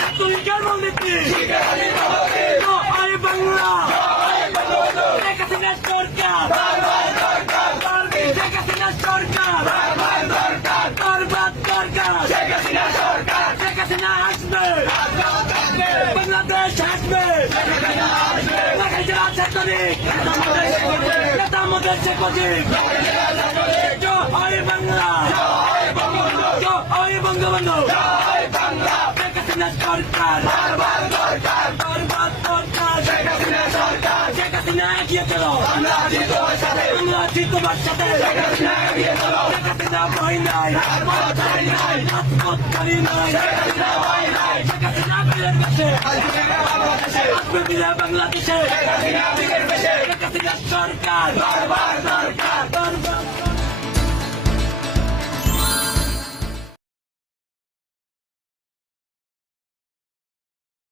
ছাত্রলীগের মূলনীতি বাংলা শেখ হাসিনার সরকার শেখ হাসিনার সরকার বরবাদ সরকার শেখ হাসিনা আসবে বাংলাদেশ আসবে লাগাই যারা ছাত্রলীগ নেতা আমাদের শেখ মুজিব জয় বাংলা জয় বঙ্গবন্ধু শেখ হাসিনার সরকার বরবাদ সরকার শেখ হাসিনা এগিয়ে চলো আমরা জিতবার সাথে শেখ হাসিনা ভয় নাই রাজপথ করি নাই শেখ হাসিনা বীরের কাছে আসবে বীরে বাংলাদেশে শেখ হাসিনার সরকার